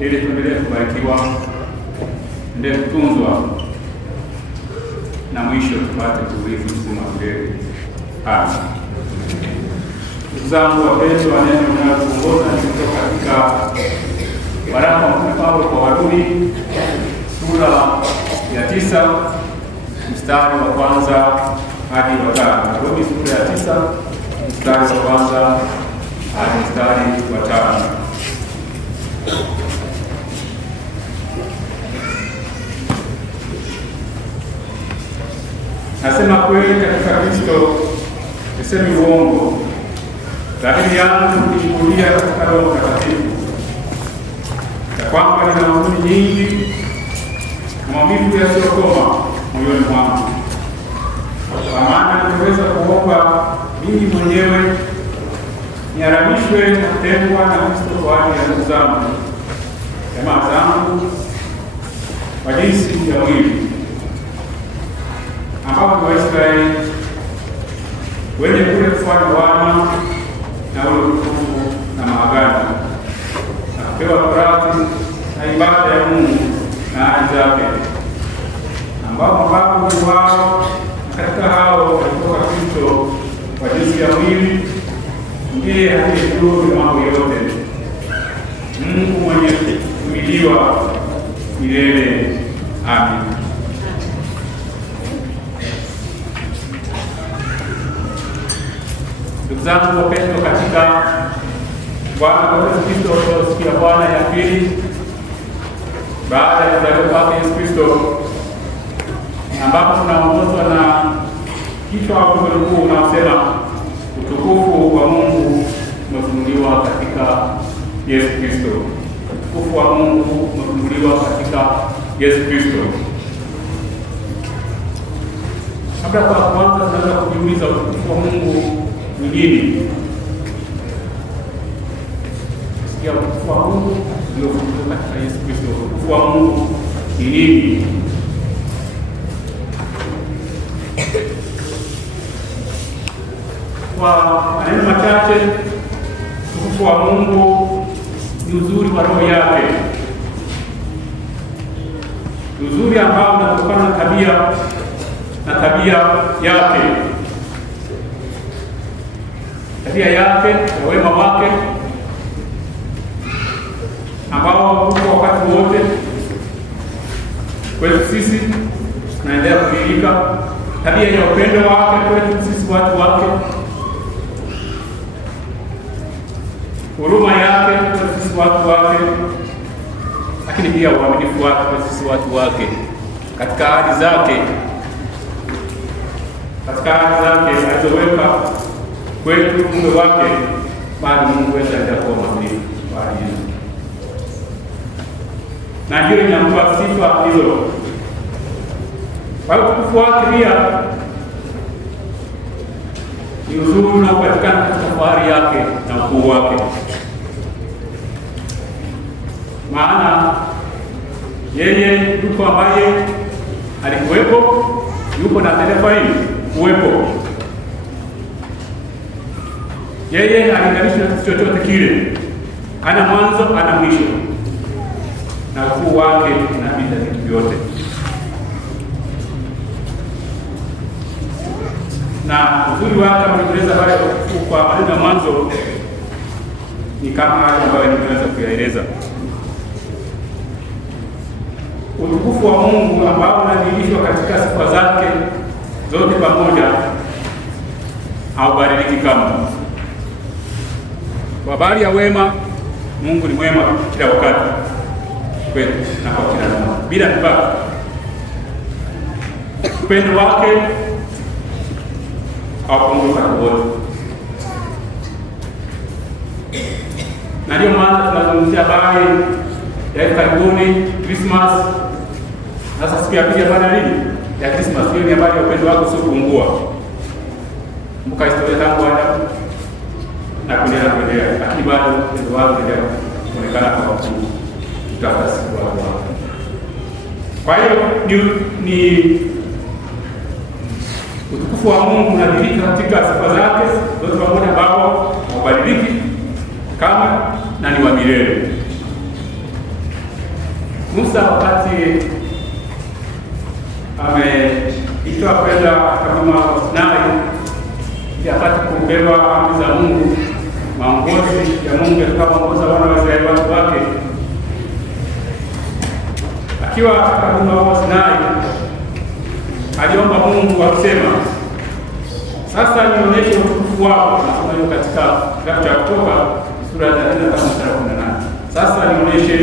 ili tuendelee kubarikiwa, endelee kutunzwa na mwisho tupate kuurithi uzima wa milele. Amen. Ndugu zangu wapendwa, neno linalotuongoza ni kutoka katika waraka wa Mtume Paulo kwa Warumi sura ya 9 mstari wa kwanza hadi wa 5. Warumi sura ya 9 mstari wa kwanza hadi mstari wa 5. Nasema kweli katika Kristo, nisemi uongo. Dhahiri yangu nikishuhudia katika Roho Mtakatifu ya kwamba nina huzuni nyingi na maumivu yasiyokoma moyoni mwangu. Kwa maana nimeweza kuomba mimi mwenyewe niharamishwe na kutengwa na Kristo kwa ajili ya ndugu zangu, jamaa zangu kwa jinsi ya mwili, ambao ni Waisraeli wenye kule kufanya wana na ule utukufu na maagano na kupewa torati na ibada ya Mungu na ahadi zake, ambao mababu wao na katika hao walitoka Kristo kwa jinsi ya mwili, ndiye aliye juu ya mambo yote, Mungu mwenye kuhimidiwa milele. Amen. Ndugu zangu wapendwa katika Bwana wetu Kristo, siku ya Bwana ya pili baada ya kuzaliwa kwake Yesu Kristo, ambapo tunaongozwa na kichwa wa mkuu unaosema utukufu wa Mungu umefunuliwa katika Yesu Kristo. Utukufu wa Mungu umefunuliwa katika Yesu Kristo. Kabla kwa kwanza tunaweza kujiuliza utukufu wa Mungu ni nini? Sikia, utukufu wa Mungu uliofunuliwa katika Yesu Kristo. Utukufu wa Mungu ni nini? Kwa maneno machache, utukufu wa Mungu ni uzuri wa roho yake, uzuri ambao unatokana na tabia yake, na wema wake ambao uko wakati wote kwetu sisi, tunaendelea kudhihirika. Tabia ya upendo wake kwetu sisi watu wake, huruma yake kwetu sisi watu wake, lakini pia uaminifu wake kwetu sisi watu wake katika ahadi zake alizoweka kwetu kumbe wake, bali Mungu wetu atakuwa mwaminifu kwa ajili, na hiyo inampa sifa hizo. Kwa utukufu wake pia ni uzuri unaopatikana katika fahari yake na ukuu wake, maana yeye yuko ambaye alikuwepo, yupo na telefoni kuwepo. Yeye halinganishwi na kitu chochote kile, ana mwanzo ana mwisho, na ukuu wake unapita vitu vyote. Na uzuri wake ameeleza pale kwa maneno ya mwanzo ni kama hayo ambayo nimeweza kuyaeleza. Utukufu wa Mungu ambao unadhihirishwa katika sifa zake zote pamoja haubadiliki kamwe. Kwa habari ya wema, Mungu ni mwema kila wakati kwetu na kwa kila mtu bila mipaka. Upendo wake haupunguki wote, na ndio maana tunazungumzia habari ya karibuni Christmas. Sasa siku ya pili ya Christmas, hiyo ni habari ya upendo wako usiopungua. Kumbuka historia tangu Adamu na kuendelea, lakini bado upendo wako unaendelea kuonekana kwa watu mpaka siku ya Bwana. Kwa hiyo ni utukufu wa Mungu unadhihirika katika sifa zake zote pamoja, ambao haubadiliki kama na ni wa milele. Musa wakati ameitwa kwenda kama Sinai ili apate kubeba amri za Mungu, maongozi ya Mungu yatakayoongoza wana wa Israeli watu wake, akiwa katika mlima wa Sinai aliomba Mungu akisema, sasa nionyeshe utukufu wako. Nasoma katika kitabu cha Kutoka sura ya 30 mstari wa 18. Sasa nionyeshe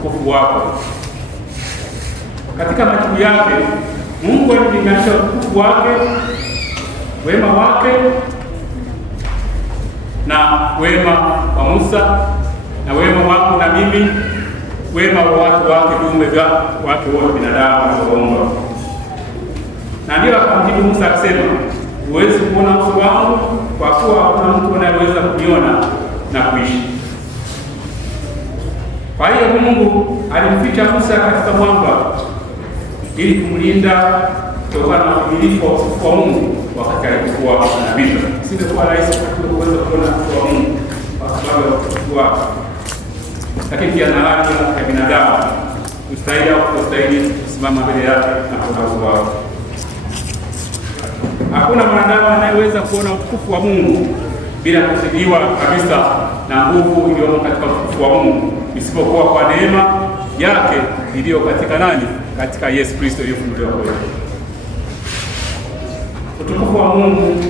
utukufu wako. Katika majibu yake Mungu alilinganisha utukufu wake, wema wake na wema wa Musa na wema wangu na mimi, wema wa watu wake, viumbe wake wote, binadamu walioomba. Na ndio akamjibu Musa akisema, huwezi kuona uso wangu kwa kuwa hakuna mtu anayeweza kuniona na kuishi. Kwa hiyo Mungu alimficha Musa katika mwamba ili kumlinda kutokana na udhalifu wa Mungu wakati alipokuwa anapita. Singekuwa rahisi kuweza kuona uso wa Mungu kwa sababu ya utukufu wake, lakini pia na haki ya binadamu mstahili au kustahili kusimama mbele yake na kuona uso wake. Hakuna mwanadamu anayeweza kuona utukufu wa Mungu bila kuzidiwa kabisa na nguvu iliyomo katika utukufu wa Mungu, isipokuwa kwa neema yake iliyo katika nani? Katika Yesu Kristo iliyofunuliwa kwetu. Utukufu wa Mungu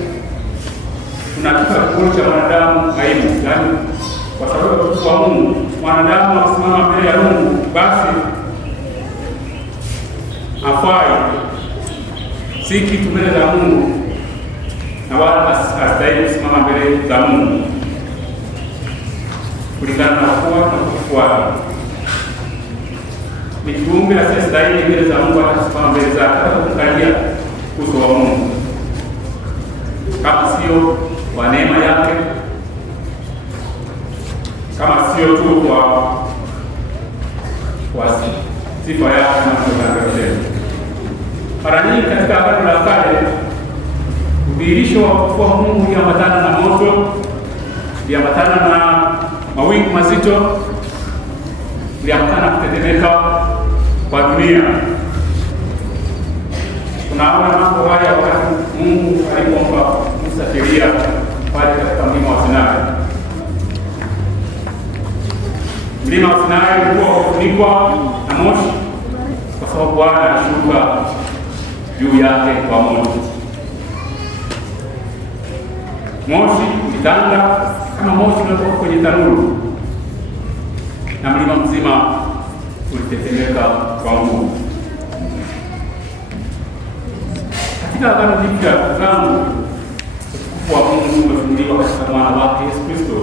unakipa kiburi cha mwanadamu aibu, yaani kwa sababu ya utukufu wa Mungu mwanadamu akisimama mbele ya Mungu basi afai, si kitu mbele za Mungu na wala astahili kusimama mbele za Mungu kulingana na kuwa na utukufu wake. Ni kiumbe asiyestahili mbele za Mungu hata kusimama mbele zake, hata kumkalia uso wa Mungu, kama sio kwa neema yake, kama sio tu kwa sifa yake na kutakatifu. Mara nyingi katika Agano la Kale udhihirisho wa utukufu wa Mungu uliambatana na moto, uliambatana na mawingu mazito, uliambatana na kutetemeka kwa dunia. Tunaona mambo haya wakati Mungu alipompa Musa sheria pale katika mlima wa Sinai. Mlima wa Sinai ulikuwa umefunikwa na moshi kwa sababu Bwana alishuka juu yake kwa moto. Moshi ulitanda kama moshi unatoka kwenye tanuru, na mlima mzima ulitetemeka kwa nguvu. Katika Agano Jipya zangu, utukufu wa Mungu umefunuliwa katika mwana wake Yesu Kristo.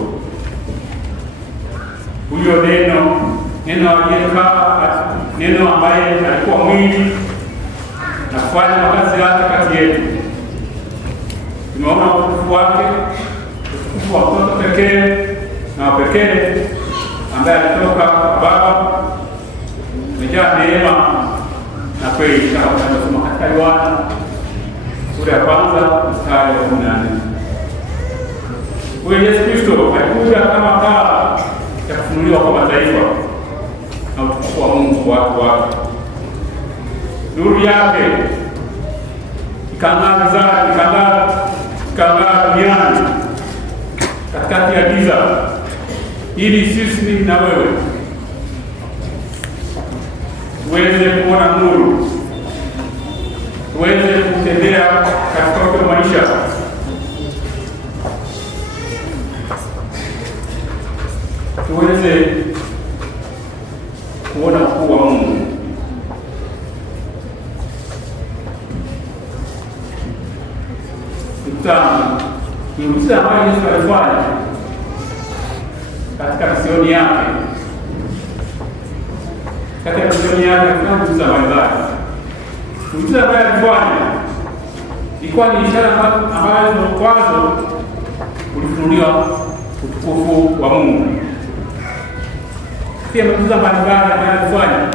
Huyo neno aliyekaa, neno ambaye alikuwa mwili na kufanya makazi yake kati yetu. Tumeona utukufu wake, utukufu wa mtoto pekee na pekee ambaye alitoka kwa Baba, umejaa neema na kweli, kama tunavyosoma katika Yohana sura ya 1 mstari wa 18. Huyo Yesu Kristo alikuja kama taa ya kufunuliwa kwa mataifa na utukufu wa Mungu kwa watu wake. Nuru yake ikang'aa gizani, ikang'aa duniani katikati ya giza, ili sisi mimi na wewe tuweze kuona nuru, tuweze kutembea katika maisha, tuweze kuona ukuu wa Mungu. Muujiza ambayo Yesu alifanya katika misioni yake, kuna muujiza mbalimbali. Muujiza ambayo alifanya ilikuwa ni ishara ambayo kwazo ulifunuliwa utukufu wa Mungu. Pia muujiza mbalimbali ambayo alifanya,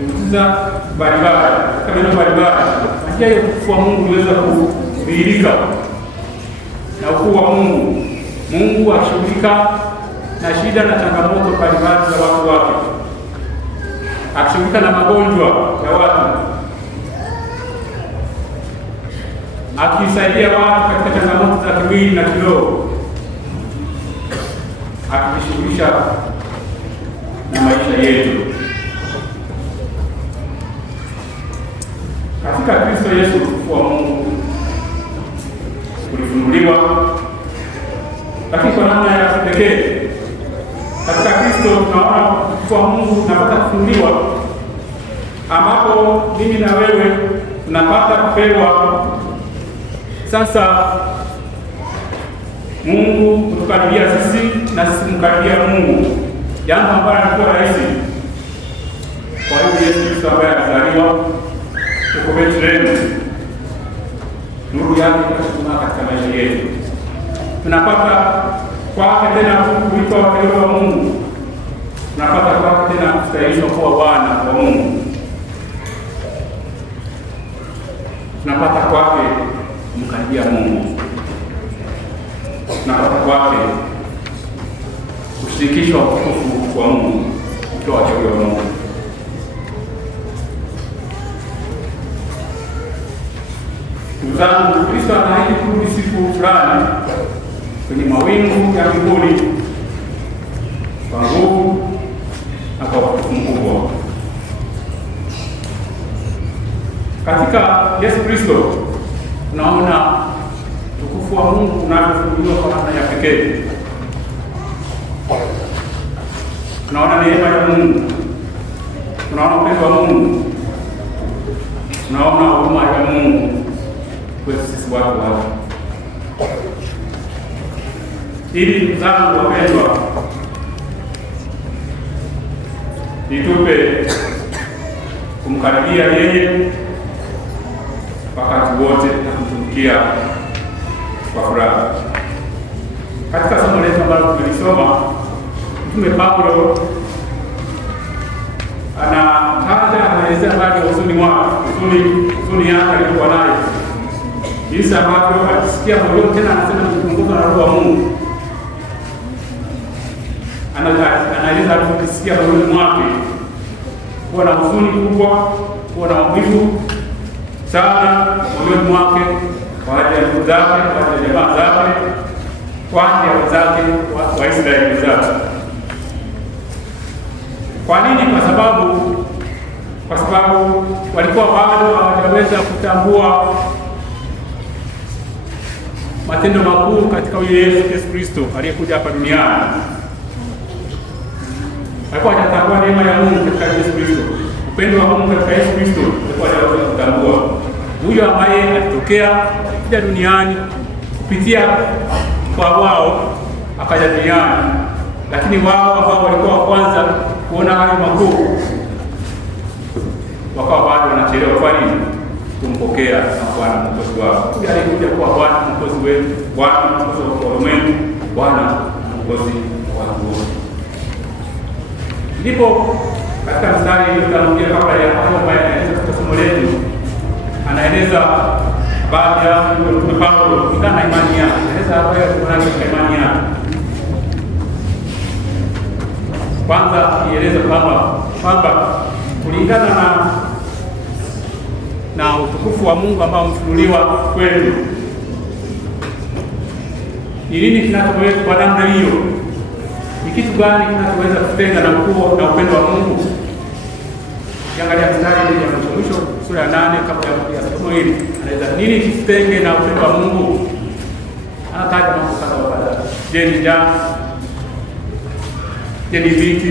muujiza mbalimbali kama neno mbalimbali, njia ya utukufu wa Mungu uliweza kudhihirika na ukuu wa Mungu. Mungu ashughulika na shida na changamoto mbalimbali za watu wake, akishughulika na magonjwa ya watu, akisaidia watu katika changamoto za kimwili na kiroho, akijishughulisha na maisha yetu. Katika Kristo Yesu utukufu wa Mungu ulifunuliwa, lakini kwa namna ya pekee katika Kristo tunaona utukufu wa Mungu unapata kufunuliwa, ambapo mimi na wewe tunapata kupewa sasa Mungu kutukaribia sisi na sisi kumkaribia Mungu, jambo ambalo halikuwa rahisi. Kwa hiyo Yesu Kristo ambaye alizaliwa huko Bethlehemu, nuru yake ikashuka katika maisha yetu. Tunapata kwake tena kuitwa wateule wa Mungu, tunapata kwake tena kustahilishwa kuwa wana wa Mungu, tunapata kwake kumkaribia Mungu, tunapata kwake kushirikishwa utukufu wa Mungu, kutoa wateule wa Mungu. Ndugu zangu, Kristo anaahidi kurudi siku fulani kwenye mawingu ya mbinguni kwa nguvu na kwa utukufu mkubwa. Katika Yesu Kristo tunaona utukufu wa Mungu unavyofunuliwa kwa namna ya pekee. Tunaona neema ya Mungu, tunaona upendo wa Mungu, tunaona huruma ya Mungu kwetu sisi watu wake. Ili ndugu zangu wapendwa, nitupe kumkaribia yeye wakati wote na kumtumikia kwa furaha. Katika somo letu ambalo tumelisoma, Mtume Paulo anaelezea habari ya huzuni yake aliyokuwa nayo, jinsi ambavyo alisikia moyoni, tena anasema kuongozwa na Roho wa Mungu. Anaeleza alisikia moyoni mwake kuwa na huzuni kubwa, kuwa na maumivu sana moyoni mwake kwa ajili ya ndugu zake, kwa ajili ya jamaa zake, kwa ajili ya wenzake wa Israeli zake. Kwa nini? Kwa sababu walikuwa bado hawajaweza kutambua matendo makuu katika Yesu Kristo aliyekuja hapa duniani. Walikuwa hawajatambua neema ya Mungu katika Yesu Kristo, upendo wa Mungu katika Yesu Kristo. Walikuwa hawajaweza kutambua huyo ambaye alitokea kuja duniani kupitia kwa wao akaja duniani, lakini wao ambao walikuwa wa kwanza kuona hayo makuu wakawa bado wanachelewa. Kwa nini? Kumpokea na Bwana Mwokozi wao. Huyu alikuja kuwa Bwana Mwokozi wetu, Bwana Mwokozi wa ulimwengu, Bwana Mwokozi wa watu wote. Ndipo katika mstari iliyotangulia kabla ya hapo ambaye anaeleza katika somo letu, anaeleza baadhi ya Mtume Paulo kulingana na imani yake, anaeleza habari ya katika imani yake. Kwanza akieleza kwamba kulingana na utukufu wa Mungu ambao umefunuliwa kwetu, ni nini kinachoweza kwa namna hiyo? Ni kitu gani kinachoweza kutenga na ukuu na upendo wa Mungu? Kiangalia mstari ya mwisho sura ya 8 kabla ya somo hili, anaeleza nini kitenge na upendo wa Mungu. Anataja mambo kadha wa kadha. Je, ni njaa? Je, ni dhiki?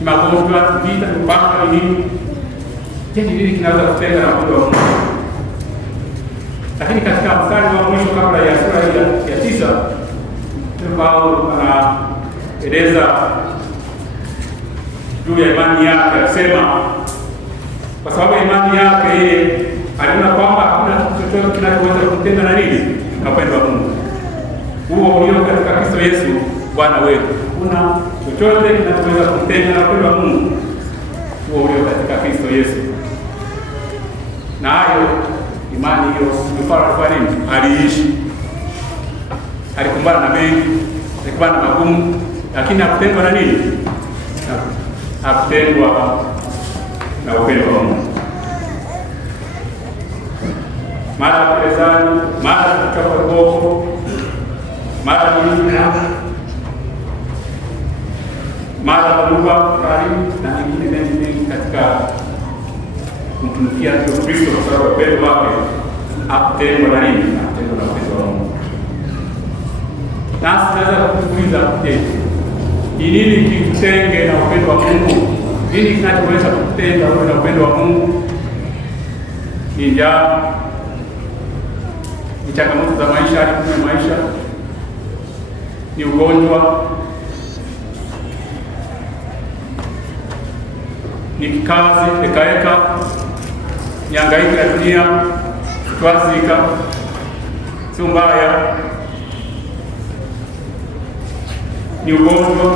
Ni magonjwa, vita, upanga, ni nini? Je, ni nini kinaweza kutenga na upendo wa Mungu? Lakini katika mstari wa mwisho kabla ya sura ya 9, Paulo anaeleza juu ya imani yake, akisema kwa sababu ya imani yake yeye aliona kwamba hakuna chochote kinachoweza kumtenga na nini? Na upendo wa Mungu huo ulio katika Kristo Yesu Bwana wetu. Hakuna chochote kinachoweza kumtenga na upendo wa Mungu huo ulio katika Kristo Yesu. Na hayo imani hiyo Paulo alikuwa nini? Aliishi, alikumbana na mengi, alikumbana na magumu, lakini hakutengwa na nini? hakutengwa na upendo wa Mungu. Mara gerezani, mara katika gogo, mara nyingine, mara barua karibu na nyingine mengi katika kumtumikia Kristo kwa sababu ya upendo wake. Hakutengwa na nini? Hakutengwa na upendo wa Mungu. Nasi tunaweza kujiuliza, je, ni nini kitutenge na upendo wa Mungu? Nini kinachoweza kututenga na upendo wa Mungu? Ni njaa, ni changamoto za maisha, hali ya maisha, ni ugonjwa, ni kikazi, hekaheka, ni hangaiko ya dunia, kutwazika, sio mbaya, ni ugonjwa.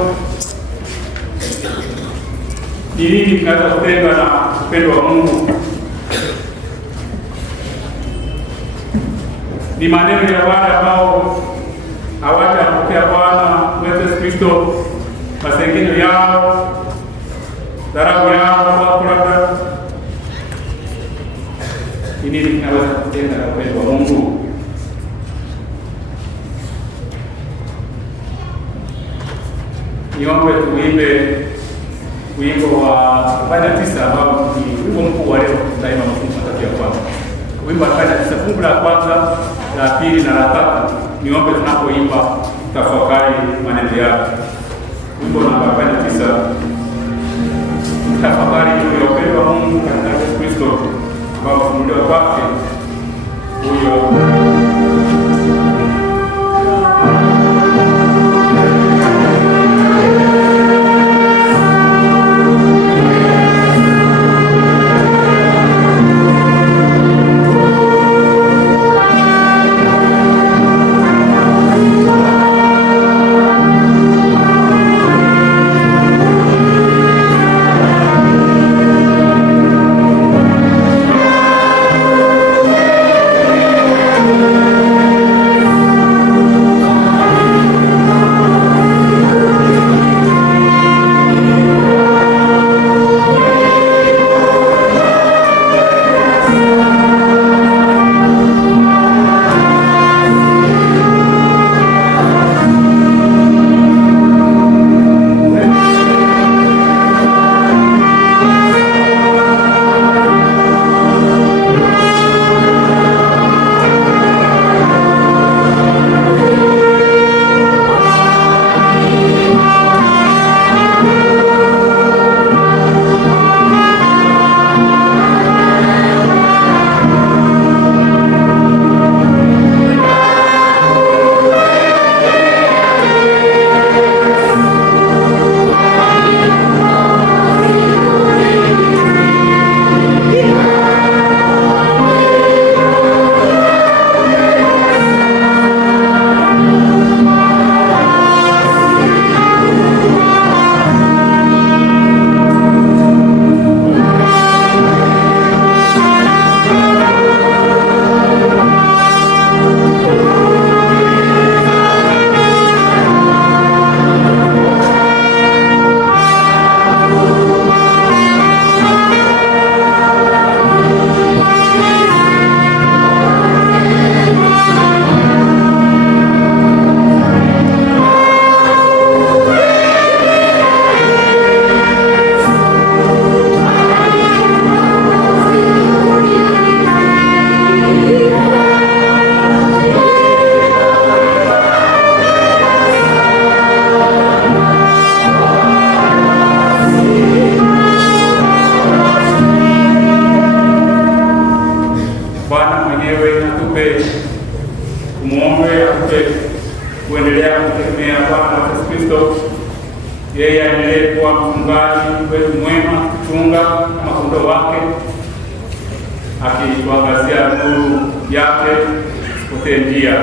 Ni nini kinaweza kutenga na upendo wa Mungu? Ni maneno ya wale ambao hawajapokea Bwana wetu Yesu Kristo, masengenyo yao, dharau yao, labda. Ni nini kinaweza kutenga na upendo wa Mungu? Niombe tuimbe wimbo wa 49 ambao ni wimbo mkuu wa leo, daima mafungu matatu ya kwanza. Wimbo wa 49 fungu la kwanza, la pili na la tatu. Niombe tunapoimba tafakari maneno yake. Wimbo namba 49, tafakari juu ya upendo wa Mungu katika Yesu Kristo ambao kufunuliwa kwake huyo. kuendelea kumtegemea Bwana Yesu Kristo. Yeye aendelee kuwa mchungaji wetu mwema, kuchunga kama kondoo wake, akituangazia nuru yake, tusipotee njia,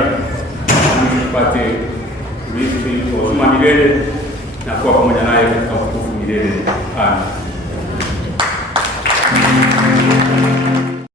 ili tupate urithi wa uzima milele na kuwa pamoja naye katika utukufu milele. Amen.